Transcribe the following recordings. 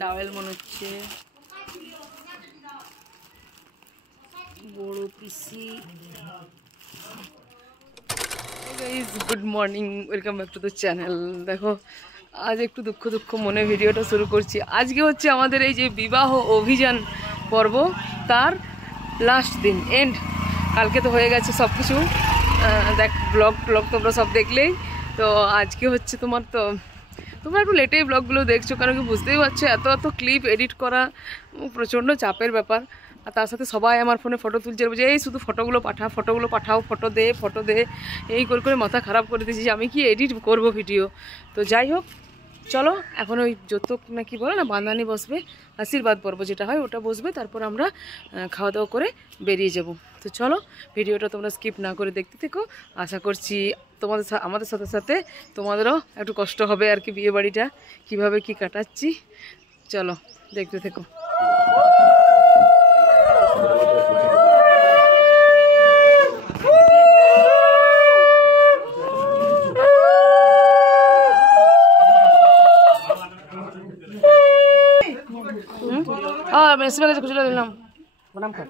Towel মনে হচ্ছে বড় পিসি। Good morning, welcome back to the channel. দেখো আজ একটু দুঃখ মনে ভিডিওটা শুরু করছি। আজকে হচ্ছে আমাদের এই যে বিবাহ অভিযান পর্ব তার লাস্ট দিন, এন্ড। কালকে তো হয়ে গেছে সব কিছু, দেখ ব্লগ তোমরা সব দেখলেই। তো আজকে হচ্ছে তোমরা একটু লেটেই ব্লগগুলো দেখছো, কারণ কি বুঝতেই পারছো এত ক্লিপ এডিট করা প্রচণ্ড চাপের ব্যাপার। আর তার সাথে সবাই আমার ফোনে ফটো তুলছে, যে এই শুধু ফটোগুলো পাঠাও, ফটো দে এই করে মাথা খারাপ করে দিয়েছি যে আমি কি এডিট করব ভিডিও। তো যাই হোক, চলো এখন ওই যৌতুক না কি বলে না, বাঁধানি বসবে, আশীর্বাদ পর্ব যেটা হয় ওটা বসবে, তারপর আমরা খাওয়া দাওয়া করে বেরিয়ে যাব। তো চলো ভিডিওটা তোমরা স্কিপ না করে দেখতে থেকো। আশা করছি আমাদের সাথে তোমাদেরও একটু কষ্ট হবে আর কি, বিয়ে বাড়িটা কীভাবে কী কাটাচ্ছি। চলো দেখতে থেকো। মেসির কাছে খুচরো দিলাম বনাম খা।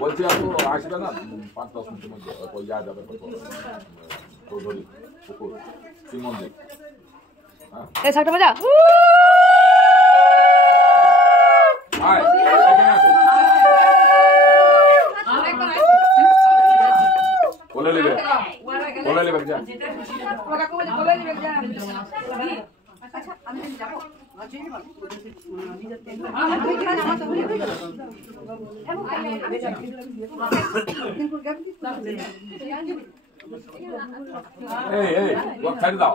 বলছি আপু আসবে না 5-10 মিনিটের মধ্যে, ওই যা যাবে চৌধুরী পুকুর শিব মন্দির। এই সাতটা বাজা বলে নেবে যা। ছাড়ি দাও,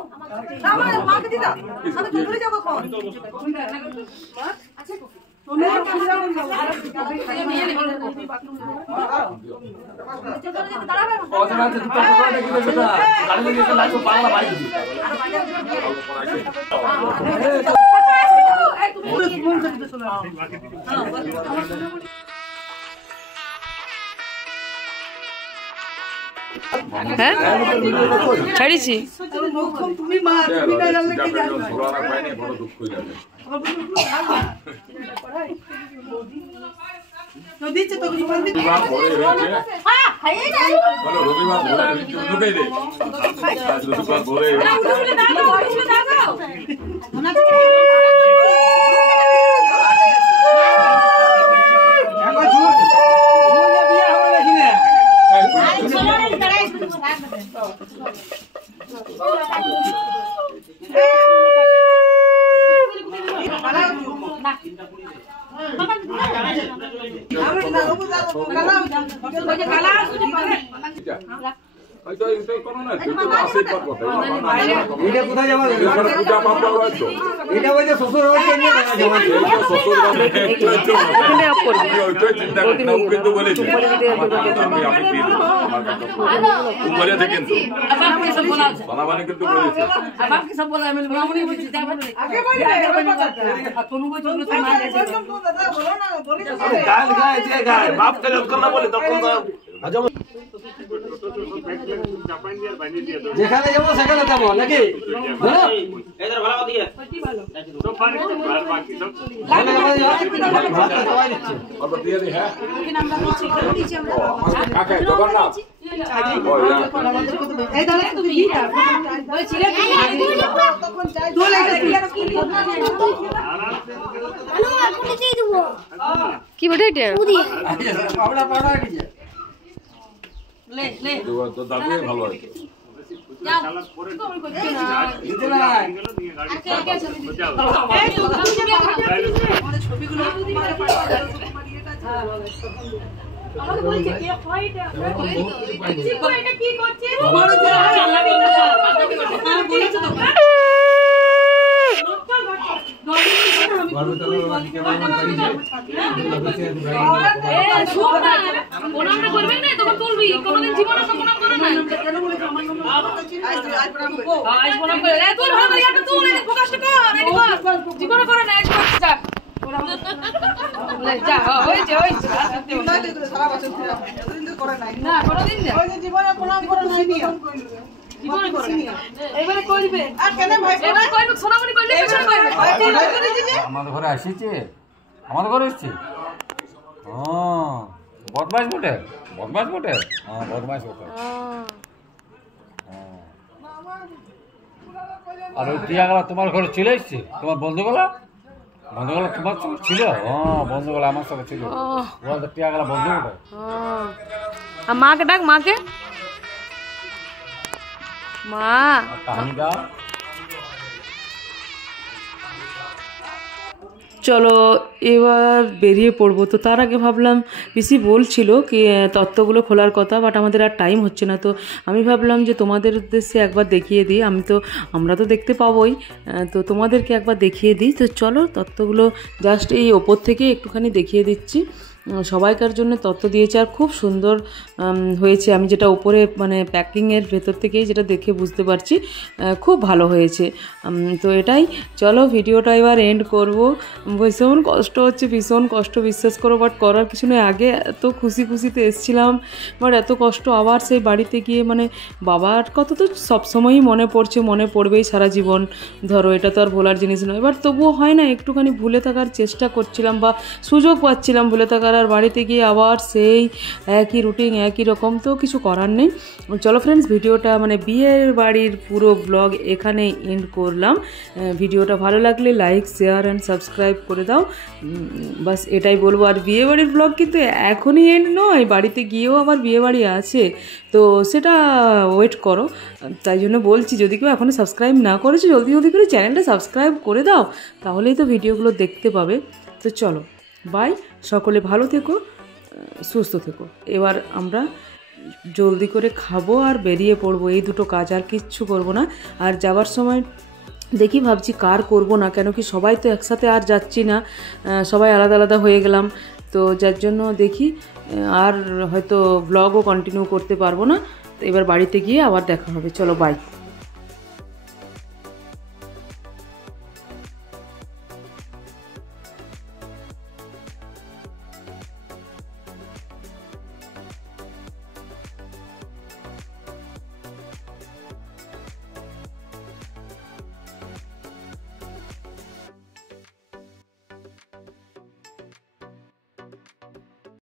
হ্যাঁ ছাড়িছি। যেখানে যাবো সেখানে যাবো নাকি? কি বটে এটা? ভালো আছে। আমাদের ঘরে আসিছে, আমাদের ঘরে এসছে। বদমাস বটে, বদমাস বটে, হ্যাঁ বদমাস বটে। আর ওই টিয়াগুলা তোমার ঘরে চলে এসছে, তোমার বন্ধুগুলা, বন্ধুগুলা তোমার সঙ্গে ছিল? হ্যাঁ বন্ধুগুলা আমার সঙ্গে ছিল। ওরা তো টিয়াগুলা বন্ধু বটে। আর মাকে ডাক, মাকে। মা কাহিনীটা চলো এবার বেরিয়ে পড়বো। তো তার আগে ভাবলাম, পিসি বলছিল কি তত্ত্বগুলো খোলার কথা, বাট আমাদের আর টাইম হচ্ছে না। তো আমি ভাবলাম যে তোমাদের উদ্দেশ্যে একবার দেখিয়ে দিই। আমরা তো দেখতে পাবোই, তো তোমাদেরকে একবার দেখিয়ে দিই। তো চলো তত্ত্বগুলো জাস্ট এই ওপর থেকে একটুখানি দেখিয়ে দিচ্ছি। সবাইকার জন্য তত্ত্ব দিয়েছে আর খুব সুন্দর হয়েছে। আমি যেটা উপরে মানে প্যাকিংয়ের ভেতর থেকেই যেটা দেখে বুঝতে পারছি, খুব ভালো হয়েছে। তো এটাই, চলো ভিডিওটা এবার এন্ড করব। ভীষণ কষ্ট হচ্ছে, ভীষণ কষ্ট, বিশ্বাস করো, বাট করার কিছু নেই। আগে এত খুশি খুশিতে এসেছিলাম, বাট এত কষ্ট আবার সেই বাড়িতে গিয়ে, মানে বাবার কথা তো সবসময়ই মনে পড়ছে, মনে পড়বেই সারা জীবন। ধরো এটা তো আর ভোলার জিনিস নয়, এবার তবুও হয় না, একটুখানি ভুলে থাকার চেষ্টা করছিলাম বা সুযোগ পাচ্ছিলাম ভুলে থাকার। আর বাড়িতে গিয়ে আবার সেই একই রুটিন, একই রকম, তো কিছু করার নেই। চলো ফ্রেন্ডস, ভিডিওটা মানে বিয়ের বাড়ির পুরো ব্লগ এখানে এন্ড করলাম। ভিডিওটা ভালো লাগলে লাইক, শেয়ার অ্যান্ড সাবস্ক্রাইব করে দাও। বাস এটাই বলবো। আর বিয়ে বাড়ির ব্লগ কিন্তু এখনই এন্ড নয়, বাড়িতে গিয়েও আবার বিয়ে বাড়ি আছে, তো সেটা ওয়েট করো। তাই জন্য বলছি, যদি কেউ এখনও সাবস্ক্রাইব না করেছো, জলদি জলদি করে চ্যানেলটা সাবস্ক্রাইব করে দাও, তাহলেই তো ভিডিওগুলো দেখতে পাবে। তো চলো বাই, সকলে ভালো থেকো, সুস্থ থেকো। এবার আমরা জলদি করে খাবো আর বেরিয়ে পড়বো, এই দুটো কাজ, আর কিচ্ছু করবো না। আর যাওয়ার সময় দেখি, ভাবছি কার করব না, কেন কি সবাই তো একসাথে আর যাচ্ছি না, সবাই আলাদা আলাদা হয়ে গেলাম। তো যার জন্য দেখি আর হয়তো ব্লগও কন্টিনিউ করতে পারবো না। তো এবার বাড়িতে গিয়ে আবার দেখা হবে। চলো বাই।